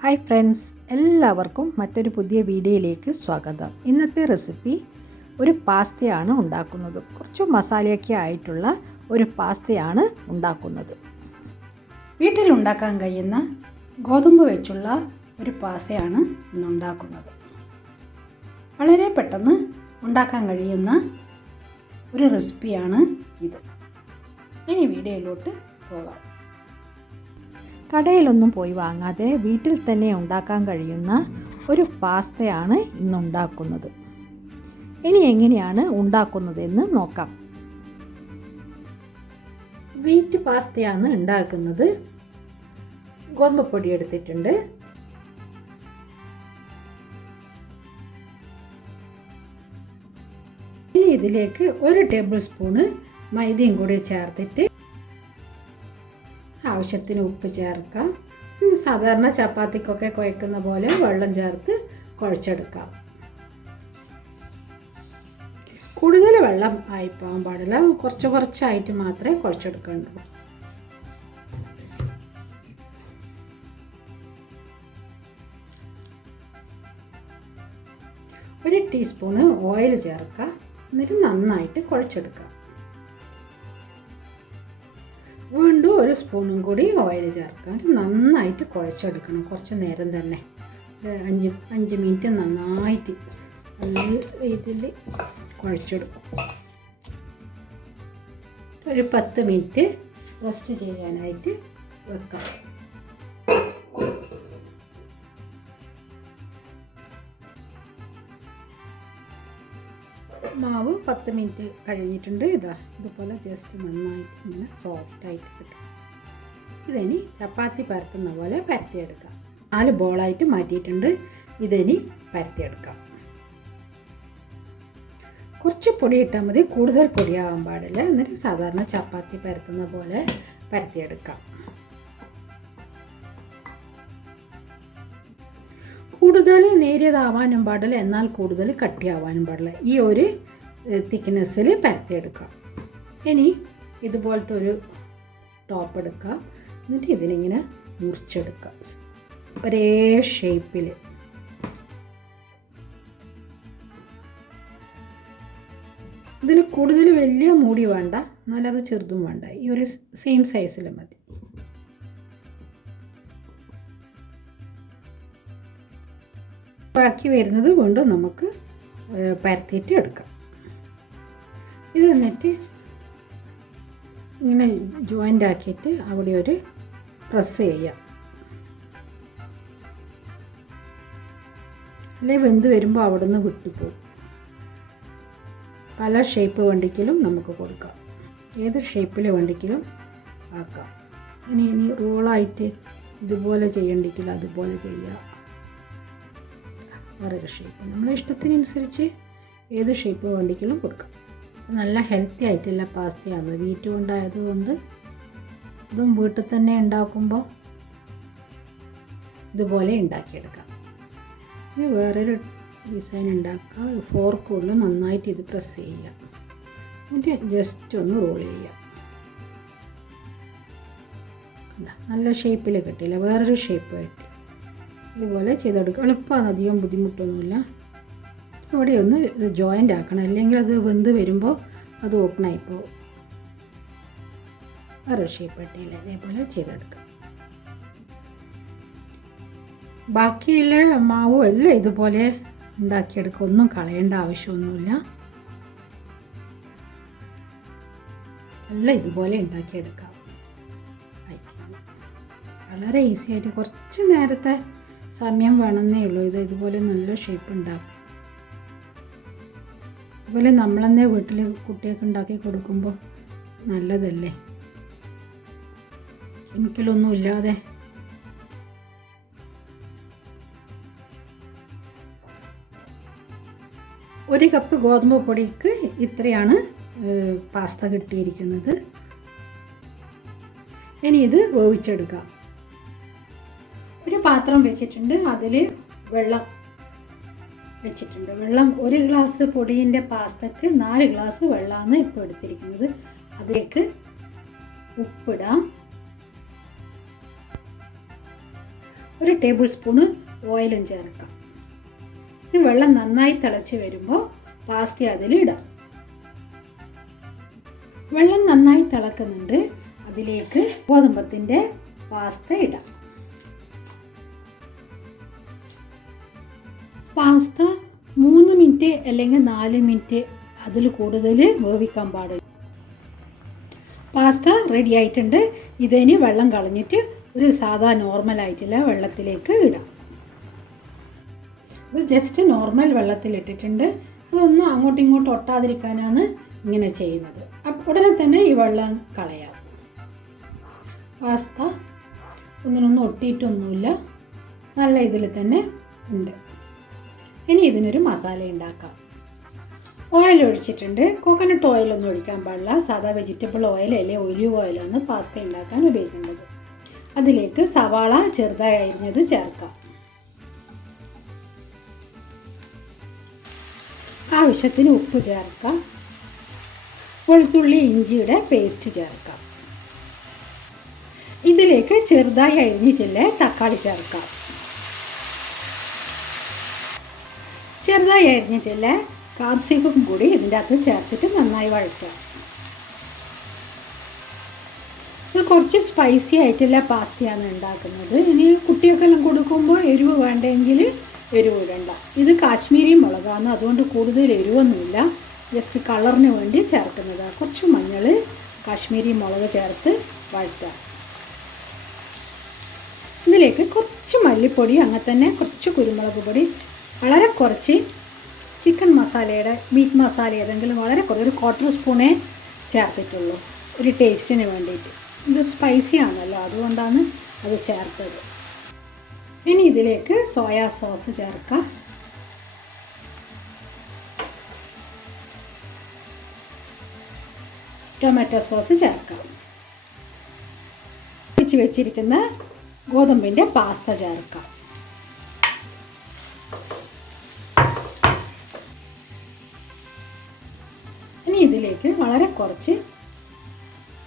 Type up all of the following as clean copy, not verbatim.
Hi friends, എല്ലാവർക്കും മറ്റൊരു പുതിയ വീഡിയോയിലേക്ക് സ്വാഗതം. ഇന്നത്തെ റെസിപ്പി ഒരു പാസ്തയാണ് ഉണ്ടാക്കുന്നത്. കുറച്ച് മസാലയൊക്കെ ആയിട്ടുള്ള ഒരു പാസ്തയാണ് ഉണ്ടാക്കുന്നത്. വീട്ടിൽ ഉണ്ടാക്കാൻ കഴിയുന്ന ഗോതമ്പ് വെച്ചുള്ള ഒരു പാസ്തയാണ് ഇന്ന് ഉണ്ടാക്കുന്നത്. വളരെ പെട്ടെന്ന് ഉണ്ടാക്കാൻ കഴിയുന്ന ഒരു റെസിപ്പിയാണ് ഇത്. ഇനി വീഡിയോയിലോട്ട് പോകാം. കടയിലൊന്നും പോയി വാങ്ങാതെ വീട്ടിൽ തന്നെ ഉണ്ടാക്കാൻ കഴിയുന്ന ഒരു പാസ്തയാണ് ഇന്ന് ഉണ്ടാക്കുന്നത്. ഇനി എങ്ങനെയാണ് ഉണ്ടാക്കുന്നതെന്ന് നോക്കാം. വീറ്റ് പാസ്തയാണ് ഉണ്ടാക്കുന്നത്. ഗോതമ്പ് പൊടി എടുത്തിട്ടുണ്ട്. ഇനി ഇതിലേക്ക് 1 ടേബിൾ സ്പൂണ് മൈദയും കൂടി ചേർത്തിട്ട് ആവശ്യത്തിന് ഉപ്പ് ചേർക്കാം. സാധാരണ ചപ്പാത്തിക്കൊക്കെ കുഴക്കുന്ന പോലെ വെള്ളം ചേർത്ത് കുഴച്ചെടുക്കാം. കൂടുതൽ വെള്ളം ആയിപ്പോകാൻ പാടില്ല. കുറച്ചായിട്ട് മാത്രമേ കുഴച്ചെടുക്കേണ്ടൂ. ഒരു ടീസ്പൂണ് ഓയിൽ ചേർക്കാം. എന്നിട്ട് നന്നായിട്ട് കുഴച്ചെടുക്കാം. വീണ്ടും 1 സ്പൂണും കൂടി ഓയിൽ ചേർക്കാം. നന്നായിട്ട് കുഴച്ചെടുക്കണം. കുറച്ച് നേരം തന്നെ 5 മിനിറ്റ് നന്നായിട്ട് നല്ല രീതിയിൽ കുഴച്ചെടുക്കും. ഒരു 10 മിനിറ്റ് റെസ്റ്റ് ചെയ്യാനായിട്ട് വെക്കാം. മാവ് 10 മിനിറ്റ് കഴിഞ്ഞിട്ടുണ്ട്. ഇതുപോലെ ജസ്റ്റ് നന്നായിട്ട് ഇങ്ങനെ സോഫ്റ്റായിട്ട് കിട്ടും. ഇതിനി ചപ്പാത്തി പരത്തുന്ന പോലെ പരത്തിയെടുക്കാം. 4 ബോളായിട്ട് മാറ്റിയിട്ടുണ്ട്. ഇതിനി പരത്തിയെടുക്കാം. കുറച്ച് പൊടി ഇട്ടാൽ മതി, കൂടുതൽ പൊടിയാവാൻ പാടില്ല. എന്നിട്ട് സാധാരണ ചപ്പാത്തി പരത്തുന്ന പോലെ പരത്തിയെടുക്കാം. കൂടുതൽ നേരിയതാവാനും പാടില്ല, എന്നാൽ കൂടുതൽ കട്ടിയാവാനും പാടില്ല. ഈ ഒരു തിക്നെസ്സിൽ പരത്തിയെടുക്കാം. ഇനി ഇതുപോലത്തെ ഒരു ടോപ്പ് എടുക്കാം. എന്നിട്ട് ഇതിനിങ്ങനെ മുറിച്ചെടുക്കാം ഒരേ ഷേപ്പിൽ. ഇതിൽ കൂടുതൽ വലിയ മൂടി വേണ്ട, എന്നാലത് ചെറുതും വേണ്ട. ഈ ഒരു സെയിം സൈസിൽ മതി. ബാക്കി വരുന്നത് വീണ്ടും നമുക്ക് പരത്തിയിട്ട് എടുക്കാം. ഇത് എന്നിട്ട് ഇങ്ങനെ ജോയിൻ്റ് ആക്കിയിട്ട് അവിടെ ഒരു പ്രസ് ചെയ്യാം. അല്ലെങ്കിൽ വെന്ത് വരുമ്പോൾ അവിടെ നിന്ന് വിട്ടുപോകും. പല ഷേപ്പ് വേണ്ടിക്കലും നമുക്ക് കൊടുക്കാം. ഏത് ഷേപ്പിൽ വേണ്ടിക്കലും ആക്കാം. ഇനി റോളായിട്ട് ഇതുപോലെ ചെയ്യണ്ടെങ്കിൽ അതുപോലെ ചെയ്യാം. വേറൊരു ഷേപ്പ് നമ്മുടെ ഇഷ്ടത്തിനനുസരിച്ച് ഏത് ഷേപ്പ് വേണ്ടിക്കലും കൊടുക്കാം. നല്ല ഹെൽത്തി ആയിട്ടുള്ള പാസ്തയാണ്. വീറ്റ് കൊണ്ടായതുകൊണ്ട് ഇതും വീട്ടിൽ തന്നെ ഉണ്ടാക്കുമ്പോൾ ഇതുപോലെ ഉണ്ടാക്കിയെടുക്കാം. ഇനി വേറൊരു ഡിസൈൻ ഉണ്ടാക്കുക. ഫോർക്ക് കൊണ്ട് നന്നായിട്ട് ഇത് പ്രസ് ചെയ്യാം. എന്നിട്ട് ജസ്റ്റ് ഒന്ന് റോൾ ചെയ്യാം. നല്ല ഷേപ്പിൽ കിട്ടില്ല, വേറൊരു ഷേപ്പ് കിട്ടി. ഇതുപോലെ ചെയ്തെടുക്കുക. എളുപ്പമാണ്, അധികം ബുദ്ധിമുട്ടൊന്നുമില്ല. ഇവിടെ ഒന്ന് ജോയിൻ്റ് ആക്കണം, അല്ലെങ്കിൽ അത് വെന്ത് വരുമ്പോൾ അത് ഓപ്പൺ ആയിപ്പോവും. വേറെ ഷേപ്പ് കിട്ടിയില്ല. ഇതേപോലെ ചെയ്തെടുക്കാം. ബാക്കിയുള്ള മാവും എല്ലാം ഇതുപോലെ ഉണ്ടാക്കിയെടുക്കുക. ഒന്നും കളയേണ്ട ആവശ്യമൊന്നുമില്ല. എല്ലാം ഇതുപോലെ ഉണ്ടാക്കിയെടുക്കാം. വളരെ ഈസി ആയിട്ട്, കുറച്ച് നേരത്തെ സമയം വേണമെന്നേ ഉള്ളൂ. ഇതുപോലെ നല്ല ഷേപ്പ് ഉണ്ടാക്കും. അതുപോലെ നമ്മളെന്നെ വീട്ടിൽ കുട്ടികൾക്ക് ഉണ്ടാക്കി കൊടുക്കുമ്പോൾ നല്ലതല്ലേ, കെമിക്കലൊന്നും ഇല്ലാതെ. ഒരു കപ്പ് ഗോതമ്പ് പൊടിക്ക് ഇത്രയാണ് പാസ്ത കിട്ടിയിരിക്കുന്നത്. ഇനി ഇത് വേവിച്ചെടുക്കാം. ഒരു പാത്രം വെച്ചിട്ടുണ്ട്. അതിൽ വെള്ളം വെച്ചിട്ടുണ്ട്. വെള്ളം 1 ഗ്ലാസ് പൊടിൻ്റെ പാസ്തക്ക് 4 ഗ്ലാസ് വെള്ളമാണ് ഇപ്പോൾ എടുത്തിരിക്കുന്നത്. അതിലേക്ക് ഉപ്പിടാം. 1 ടേബിൾ സ്പൂണ് ഓയിലും ചേർക്കാം. ഇനി വെള്ളം നന്നായി തിളച്ച് വരുമ്പോൾ പാസ്ത അതിലിടാം. വെള്ളം നന്നായി തിളക്കുന്നുണ്ട്. അതിലേക്ക് ഗോതമ്പത്തിൻ്റെ പാസ്ത ഇടാം. പാസ്ത 3 മിനിറ്റ് അല്ലെങ്കിൽ 4 മിനിറ്റ് അതിൽ കൂടുതൽ വേവിക്കാൻ പാടില്ല. പാസ്ത റെഡി ആയിട്ടുണ്ട്. ഇതിന് വെള്ളം കളഞ്ഞിട്ട് ഒരു സാധാ നോർമലായിട്ടുള്ള വെള്ളത്തിലേക്ക് ഇടാം. ഇത് ജസ്റ്റ് നോർമൽ വെള്ളത്തിലിട്ടിട്ടുണ്ട്. അതൊന്നും അങ്ങോട്ടും ഇങ്ങോട്ടും ഒട്ടാതിരിക്കാനാണ് ഇങ്ങനെ ചെയ്യുന്നത്. അപ്പോൾ ഉടനെ തന്നെ ഈ വെള്ളം കളയാം. പാസ്ത ഒന്നിനൊന്നും ഒട്ടിയിട്ടൊന്നുമില്ല, നല്ല ഇതിൽ തന്നെ ഉണ്ട്. ഇനി ഇതിനൊരു മസാല ഉണ്ടാക്കാം. ഓയിൽ ഒഴിച്ചിട്ടുണ്ട്. കോക്കനട്ട് ഓയിലൊന്നും ഒഴിക്കാൻ പാടില്ല. സാധാ വെജിറ്റബിൾ ഓയിൽ അല്ലെങ്കിൽ ഒലിവ് ഓയിലാണ് പാസ്ത ഉണ്ടാക്കാൻ ഉപയോഗിക്കേണ്ടത്. അതിലേക്ക് സവാള ചെറുതായി അരിഞ്ഞത് ചേർക്കാം. ആവശ്യത്തിന് ഉപ്പ് ചേർക്കാം. വെളുത്തുള്ളി ഇഞ്ചിയുടെ പേസ്റ്റ് ചേർക്കാം. ഇതിലേക്ക് ചെറുതായി അരിഞ്ഞിട്ടുള്ള തക്കാളി ചേർക്കാം. ചെറുതായി അരിഞ്ഞിട്ടുള്ള കാപ്സിക്കം കൂടി ഇതിൻ്റെ അകത്ത് ചേർത്തിട്ട് നന്നായി വഴറ്റുക. ഇത് കുറച്ച് സ്പൈസി ആയിട്ടുള്ള പാസ്തയാണ് ഉണ്ടാക്കുന്നത്. ഇനി കുട്ടികൾക്കെല്ലാം കൊടുക്കുമ്പോൾ എരിവ് വേണ്ടെങ്കിൽ എരിവ് ഇടണ്ട. ഇത് കാശ്മീരി മുളകാണ്, അതുകൊണ്ട് കൂടുതൽ എരിവൊന്നുമില്ല. ജസ്റ്റ് കളറിന് വേണ്ടി ചേർക്കുന്നതാണ്. കുറച്ച് മഞ്ഞൾ, കാശ്മീരി മുളക് ചേർത്ത് വഴറ്റുക. ഇതിലേക്ക് കുറച്ച് മല്ലിപ്പൊടി, അങ്ങനെ തന്നെ കുറച്ച് കുരുമുളക് പൊടി, വളരെ കുറച്ച് ചിക്കൻ മസാലയുടെ മീറ്റ് മസാല ഏതെങ്കിലും വളരെ കുറച്ച്, ഒരു 1/4 സ്പൂണേ ചേർത്തിട്ടുള്ളൂ ഒരു ടേസ്റ്റിന് വേണ്ടിയിട്ട്. ഇത് സ്പൈസി ആണല്ലോ, അതുകൊണ്ടാണ് അത് ചേർത്തത്. ഇനി ഇതിലേക്ക് സോയാ സോസ് ചേർക്കാം. ടൊമാറ്റോ സോസ് ചേർക്കാം. വെച്ചിരിക്കുന്ന ഗോതമ്പിൻ്റെ പാസ്ത ചേർക്കാം. ഇനി ഇതിലേക്ക് വളരെ കുറച്ച്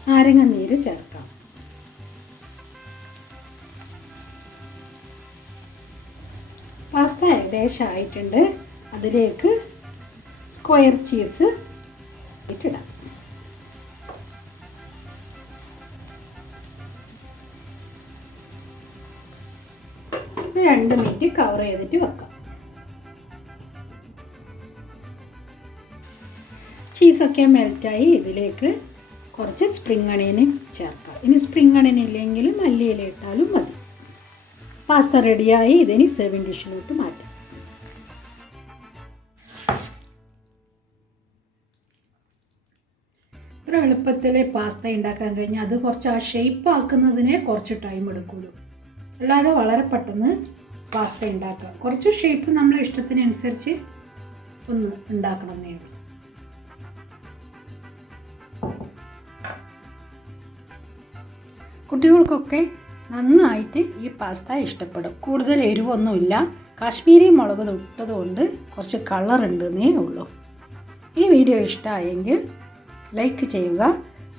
നാരങ്ങ നീര് ചേർക്കാം. പാസ്ത ഏകദേശം ആയിട്ടുണ്ട്. അതിലേക്ക് സ്ക്വയർ ചീസ് ഇട്ടിടാം. ഇത് 2 മിനിറ്റ് കവർ ചെയ്തിട്ട് വെക്കാം. ചീസൊക്കെ മെൽറ്റായി ഇതിലേക്ക് കുറച്ച് സ്പ്രിംഗ് അണിയൻ ചേർക്കാം. ഇനി സ്പ്രിംഗ് അണിയൻ ഇല്ലെങ്കിൽ മല്ലിയില ഇട്ടാലും മതി. പാസ്ത റെഡിയായി. ഇതിന് സെർവിങ് ഡിഷിലോട്ട് മാറ്റാം. ഇത്ര എളുപ്പത്തിൽ പാസ്ത ഉണ്ടാക്കാൻ കഴിഞ്ഞാൽ അത് കുറച്ച് ആ ഷേപ്പ് ആക്കുന്നതിനെ കുറച്ച് ടൈം എടുക്കുള്ളൂ. അല്ലാതെ വളരെ പെട്ടെന്ന് പാസ്ത ഉണ്ടാക്കാം. കുറച്ച് ഷേപ്പ് നമ്മളെ ഇഷ്ടത്തിനനുസരിച്ച് ഒന്ന് ഉണ്ടാക്കണമെന്നേ ഉള്ളൂ. കുട്ടികൾക്കൊക്കെ നന്നായിട്ട് ഈ പാസ്ത ഇഷ്ടപ്പെടും. കൂടുതൽ എരിവൊന്നുമില്ല. കാശ്മീരി മുളക് ഇട്ടതുകൊണ്ട് കുറച്ച് കളറുണ്ടെന്നേ ഉള്ളൂ. ഈ വീഡിയോ ഇഷ്ടമായെങ്കിൽ ലൈക്ക് ചെയ്യുക,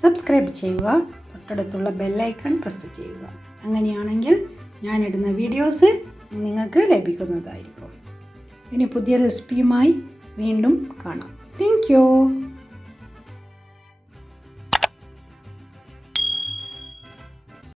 സബ്സ്ക്രൈബ് ചെയ്യുക, തൊട്ടടുത്തുള്ള ബെല്ലൈക്കൺ പ്രസ് ചെയ്യുക. അങ്ങനെയാണെങ്കിൽ ഞാനിടുന്ന വീഡിയോസ് നിങ്ങൾക്ക് ലഭിക്കുന്നതായിരിക്കും. ഇനി പുതിയ റെസിപ്പിയുമായി വീണ്ടും കാണാം. Thank you.